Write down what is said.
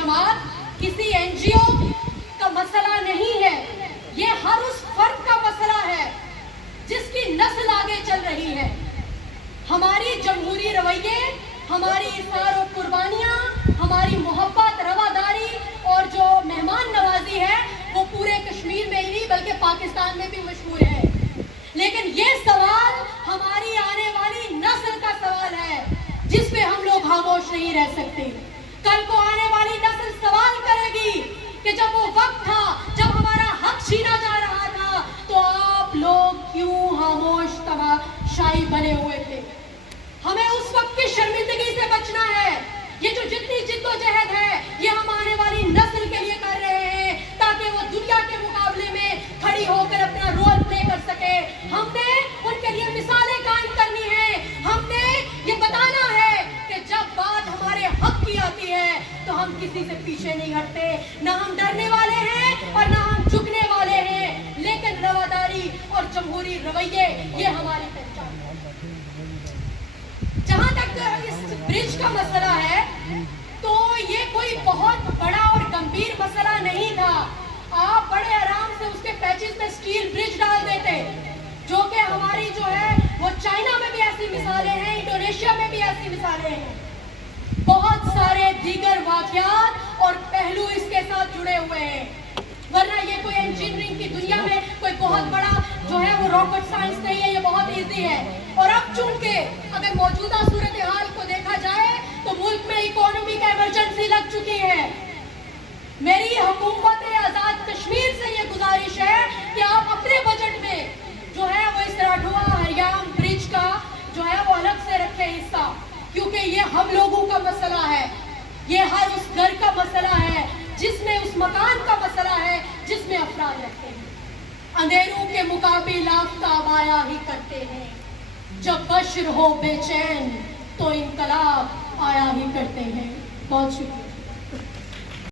जमात किसी NGO का मसला नहीं है, ये हर उस फर्द का मसला है जिसकी नस्ल आगे चल रही है। हमारी जमहूरी रवैये, हमारी इसार और कुर्बानियाँ, हमारी मोहब्बत, रवादारी और जो मेहमान नवाजी है वो पूरे कश्मीर में ही नहीं बल्कि पाकिस्तान में भी मशहूर है। लेकिन ये सवाल हमारी आने वाली नस्ल का सवाल है जिस पे हम लोग खामोश नहीं रह सकते। कल को आने वाली नस्ल सवाल करेगी कि जब वो वक्त था जब हमारा हक छीना जा रहा था तो आप लोग क्यों खामोश तमाशाई बने हुए थे। हमें उस वक्त की शर्मिंदगी से बचना है। ये जो जितनी जिद्दोजहद है ये हम आने वाली नस्ल के लिए कर रहे हैं ताकि वो दुनिया के मुकाबले में खड़ी होकर अपना रोल प्ले कर सके। हमने उनके लिए मिसालें कायम करनी है। हमने ये बताना है कि जब बात हमारे हक की आती है तो हम किसी से पीछे नहीं हटते, ना हम डरने वाले हैं और ना हम झुकने वाले हैं। लेकिन रवादारी और जमहूरी रवैये ये हमारी पहचान है। जहां तक इस ब्रिज का मसला है तो ये कोई बहुत बड़ा और गंभीर मसला नहीं था। आप बड़े आराम से उसके पैचेस में स्टील ब्रिज डाल देते, जो कि हमारी जो है वो चाइना में भी ऐसी मिसालें हैं, इंडोनेशिया में भी ऐसी मिसालें हैं। बहुत सारे दीगर वाक़यात और पहलू इसके साथ जुड़े हुए हैं। वरना ये कोई इंजीनियरिंग की दुनिया में कोई बहुत बड़ा जो है वो रॉकेट साइंस नहीं है, ये बहुत ईजी है। और अब चूंकि अगर मौजूदा सूरत हाल को देखा जाए तो मुल्क में इकोनॉमिक इमरजेंसी लग चुकी है। मेरी हुकूमत आज़ाद कश्मीर से ये गुजारिश है कि आप अपने बजट में जो है वो इस राठौआ हरियाम ब्रिज का जो है वो अलग से रखें हिस्सा, क्योंकि ये हम लोगों का मसला है। ये हर उस घर का मसला है जिसमें उस मकान का मसला है जिसमें अफराद रहते हैं। अंधेरों के मुकाबिल आफ्ताब आया ही करते हैं, जब बश्र हो बेचैन तो इनकलाब आया ही करते हैं। बहुत शुक्रिया।